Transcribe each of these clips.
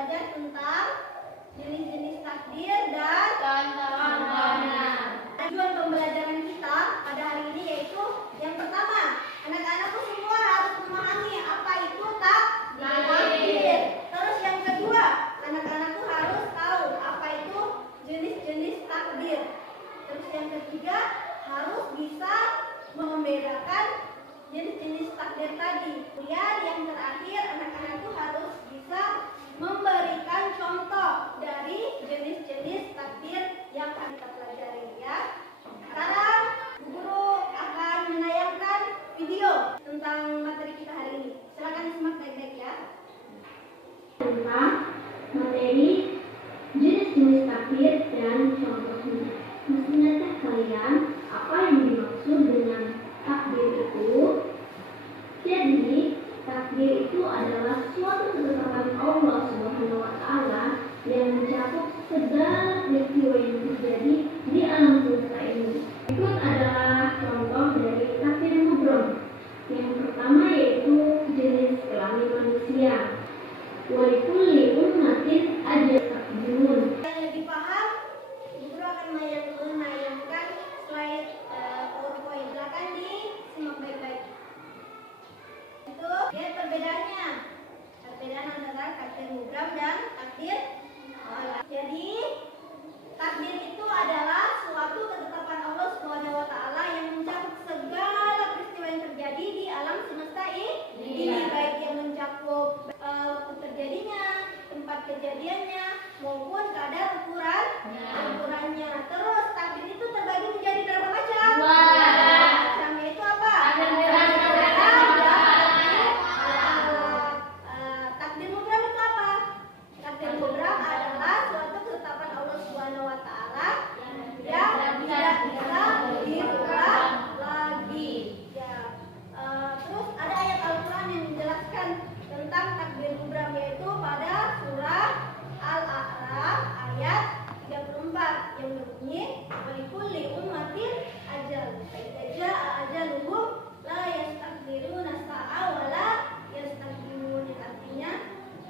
belajar tentang jenis-jenis takdir dan contohnya. Tujuan pembelajaran kita pada hari ini yaitu yang pertama, anak-anakku semua harus memahami apa itu takdir. Terus yang kedua, anak-anakku harus tahu apa itu jenis-jenis takdir. Terus yang ketiga, harus bisa membedakan jenis-jenis takdir tadi. Kemudian yang terakhir, anak-anakku harus bisa memberikan contoh dari jenis-jenis takdir yang akan kita pelajari ya. Sekarang Bu Guru akan menayangkan video tentang materi kita hari ini. Silakan disimak baik-baik ya. Tentang materi jenis-jenis takdir dan contohnya. Masihkah kalian apa yang dimaksud dengan takdir itu? Jadi, takdir itu adalah suatu ketetapan Allah Subhanahu wa Ta'ala yang mencakup segala peristiwa yang terjadi di alam semesta ini. Berikut adalah contoh dari takdir mubrom. Yang pertama yaitu jenis kelamin manusia. Walikulli ummatin ajal takdirun. Yang lebih paham, Guru akan menayangkan slide PowerPoint. Silakan disimak baik-baik. Itu lihat perbedaannya. Perbedaan antara takdir mubrom dan takdir mu'allaq. Jadi takdir itu adalah suatu ketetapan Allah Subhanahu wa Ta'ala yang mencakup segala peristiwa yang terjadi di alam semesta ini, baik yang mencakup waktu terjadinya, tempat kejadiannya, maupun kadar ukurannya. Terus takdir itu terbagi menjadi berapa macam? Macamnya itu apa? Takdir mubrom itu apa? Takdir mubrom adalah suatu ketetapan Allah Subhanahu wa Ta'ala yang tidak bisa dirubah lagi. Ya. Terus ada ayat Al-Quran yang menjelaskan tentang takdir mubrom, yaitu pada surah Al-A'raf ayat 34 yang berbunyi walikulli ummatin ajal fa idza jaa ajaluhum la yastaqdiruna sa'a wa la yastaqdimun. Artinya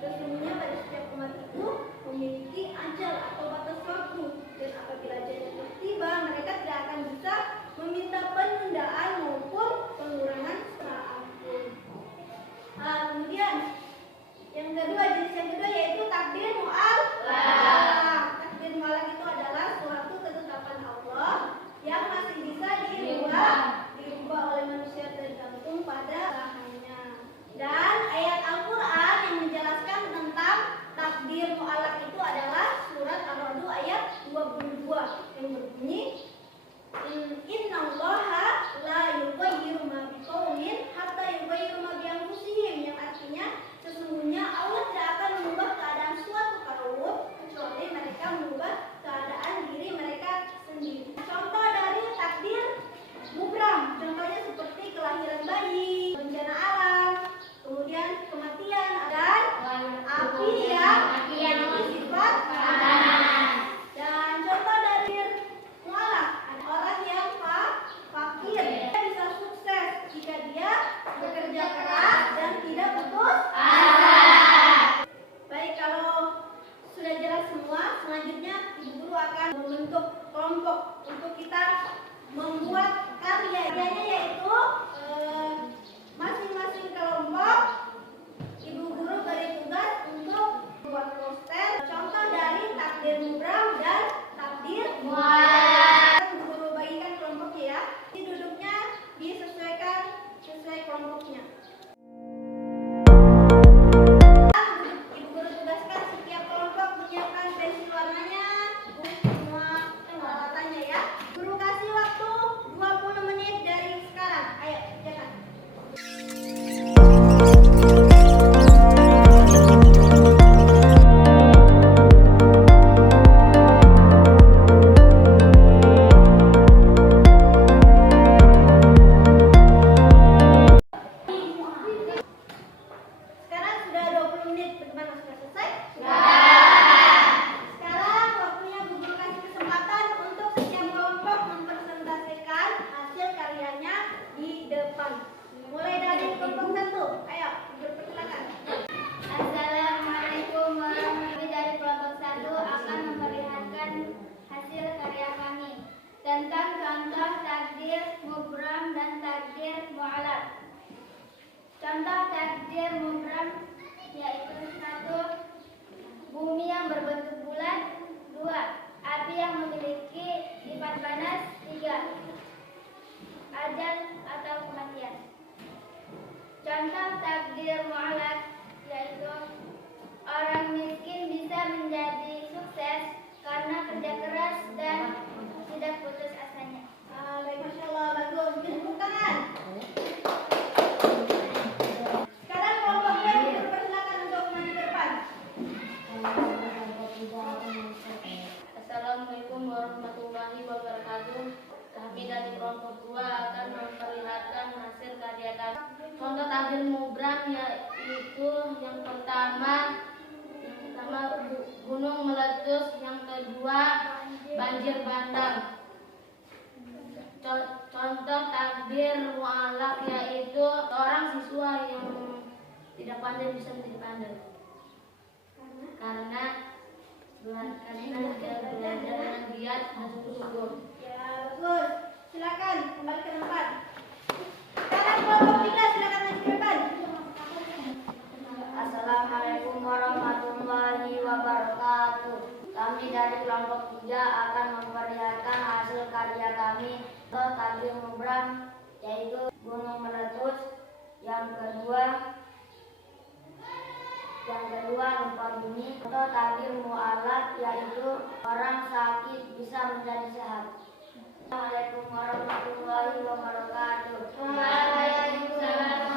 sesungguhnya pada setiap umat itu memiliki ajal atau batas waktu, dan apabila ajal itu tiba mereka tidak akan bisa meminta penundaan maupun pengurangan saat pun. Kemudian yang kedua, jenis yang kedua yaitu takdir mu'allaq. Takdir mu'allaq itu adalah suatu ketetapan Allah yang masih bisa dirubah oleh manusia tergantung pada usahanya. Dan ayat Al-Quran yang menjelaskan tentang takdir mu'allaq itu adalah surat Ar-Ra'd ayat 22 yang berbunyi Innallaha la yughayyiru ma biqaumin hatta yughayyiru ma bi anfusihim, yang artinya sesungguhnya Allah tidak akan mengubah keadaan suatu kaum kecuali mereka mengubah keadaan diri mereka sendiri. Contoh dari takdir mubrom, contohnya seperti kelahiran bayi, bencana alam, kemudian kematian, dan api yang bersifat panas. Dan contoh dari mu'allaq, ada orang yang fakir, dia bisa sukses jika dia bekerja keras dan tidak putus asa. Baik, kalau sudah jelas semua, selanjutnya Ibu Guru akan membentuk kelompok untuk kita membuat karyanya, yaitu masing-masing kelompok Ibu Guru beri tugas untuk membuat poster contoh dari takdir mubrom dan takdir mu'allaq. Ibu Guru bagikan kelompoknya ya. Ini duduknya disesuaikan sesuai kelompoknya. Ibu Guru tugaskan setiap kelompok menyiapkan pensil warnanya, semua peralatannya ya. Guru kasih waktu 20 menit dari sekarang. Ayo, kerjakan. Sekarang sudah 20 menit, bagaimana, sudah selesai? Sekarang waktunya Bu Guru kasih kesempatan untuk setiap kelompok mempresentasikan hasil karyanya di depan. Mulai dari kelompok 1. Ayo, berpersilakan. Assalamualaikum warahmatullahi meletus. Yang kedua, banjir bandang. Contoh takdir mu'alaf yaitu seorang siswa yang tidak pandai bisa menjadi pandai karena belajar dengan giat dan sungguh-sungguh. Ya, bagus. Silakan kembali ke tempat. Sekarang kelompok 3 silakan maju ke depan. Assalamualaikum warahmatullahi wabarakatuh. Kami dari kelompok 3 akan memperlihatkan hasil karya kami ke takdir mubram yaitu gunung meletus. Yang kedua gempa bumi. Atau takdir mu'alaf yaitu orang sakit bisa menjadi sehat. Assalamualaikum warahmatullahi wabarakatuh. Waalaikumsalam